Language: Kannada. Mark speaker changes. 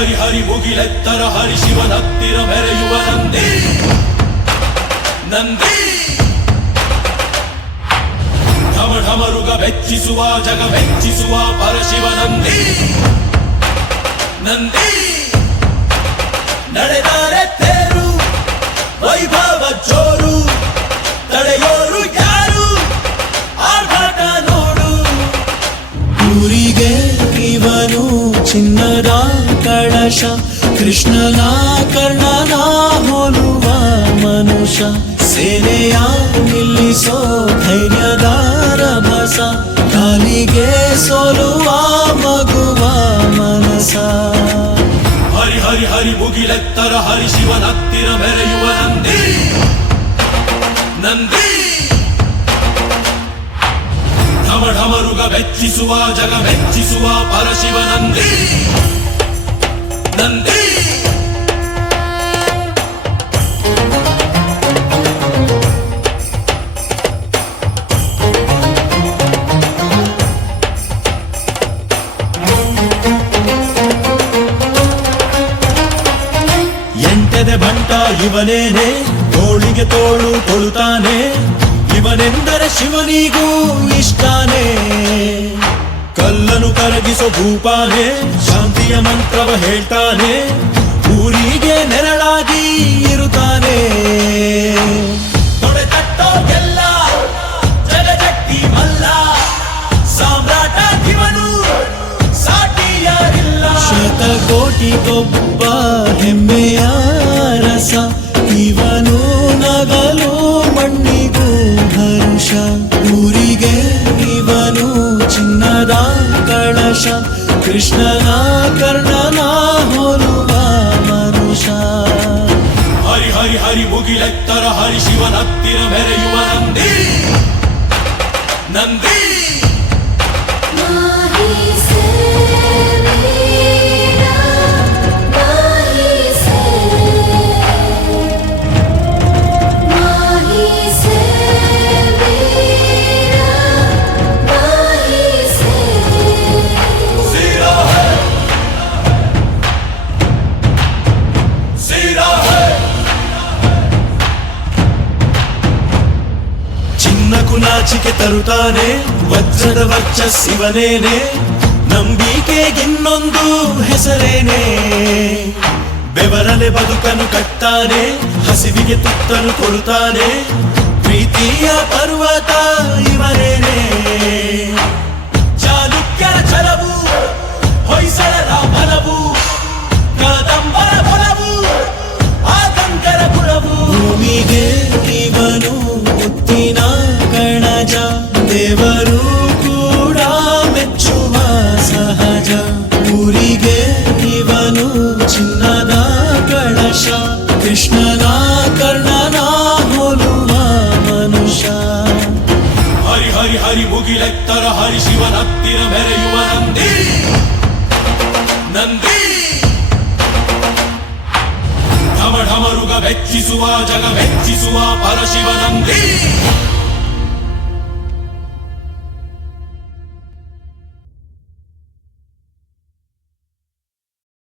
Speaker 1: ಹರಿ ಹರಿ ಮುಗಿಲೆತ್ತರ ಹರಿ ಶಿವನ ಹತ್ತಿರ ಮೆರೆಯುವ ನಂದಿ. ನಂದಿ. ಢಮ ಬೆಚ್ಚಿಸುವ ಜಗ ಬೆಚ್ಚಿಸುವ
Speaker 2: ಪರಶಿವ ನಂದಿ. ನಂದಿ. ಕಳಶ ಕೃಷ್ಣನ ಕರ್ಣನ ಹೋಲುವ ಮನುಷ್ಯ. ಸೇನೆಯ ನಿಲ್ಲಿಸೋ ಧೈರ್ಯದಾರ ಬಸ ಕಾಲಿಗೆ ಸೋಲುವ ಮಗುವ ಮನಸ.
Speaker 1: ಹರಿ ಹರಿ ಹರಿ ಮುಗಿಲೆತ್ತರ ಹರಿ ಶಿವನ ಹತ್ತಿರ ಮೆರೆಯುವ ನಂದಿ. ನಂದಿ. ಢಮ ಮೆಚ್ಚಿಸುವ ಜಗ, ಮೆಚ್ಚಿಸುವ ಪರಶಿವ ನಂದಿ. ನಂದಿ
Speaker 2: ಎಂಟದೆ ಬಂಟ ಇವನೇನೆ, ತೋಳಿಗೆ ತೋಳು ಕೊಳುತ್ತಾನೆ. ಇವನೆಂದರೆ ಶಿವನಿಗೂ ಕರಗಿಸೋ ಭೂಪಾನೆ ಶಾಂತಿಯ ಮಂತ್ರವ ಹೇಳ್ತಾನೆ. ಊರಿಗೆ ಕಳಶ ಕೃಷ್ಣನ ಕರ್ಣನ ಹೋಲುವ ಮನುಷ್ಯ.
Speaker 1: ಹರಿ ಹರಿ ಹರಿ ಮುಗಿಲೆತ್ತರ ಹರಿ ಶಿವನ ಹತ್ತಿರ ಮೆರೆಯುವ ನಂದಿ. ನಂದಿ.
Speaker 2: ನಾಚಿಕೆ ತರುತ್ತಾನೆ, ವಜ್ರದ ವರ್ಚಸ್ಸಿವನೇನೆ ನಂಬಿಕೆಗಿನ್ನೊಂದು ಹೆಸರೇನೆ. ಬೆವರಲೆ ಬದುಕನು ಕಟ್ತಾನೆ ಹಸಿವಿಗೆ ತುತ್ತನು ಕೊಡುತ್ತಾನೆ, ಪ್ರೀತಿಯ ಪರ್ವತ ಇವನೇನೆ
Speaker 1: ಚಾಲುಕ್ಯರ ಛಲವು, ಹೊಯ್ಸಳರ ಬಲವು, ಕದಂಬರ ಬಲವು, ಆತಂಕರ ಗುಣವು
Speaker 2: ಭೂಮಿಗೆ ಇವನು ಮುತ್ತಿನ ಇವನು ಚಿನ್ನದ ಕಳಶ ಕೃಷ್ಣನ ಕರ್ಣನ ಹೋಲುವ ಮನುಷ್ಯ
Speaker 1: ಹರಿ ಹರಿ ಹರಿ ಮುಗಿಲೆತ್ತರ ಹರಿ ಶಿವನ ಹತ್ತಿರ ಮೆರೆಯುವ ನಂದಿ ನಂದಿ ಢಮ ಢಮರುಗ ಬೆಚ್ಚಿಸುವ ಜಗ ಮೆಚ್ಚಿಸುವ ಪರಶಿವ ನಂದಿ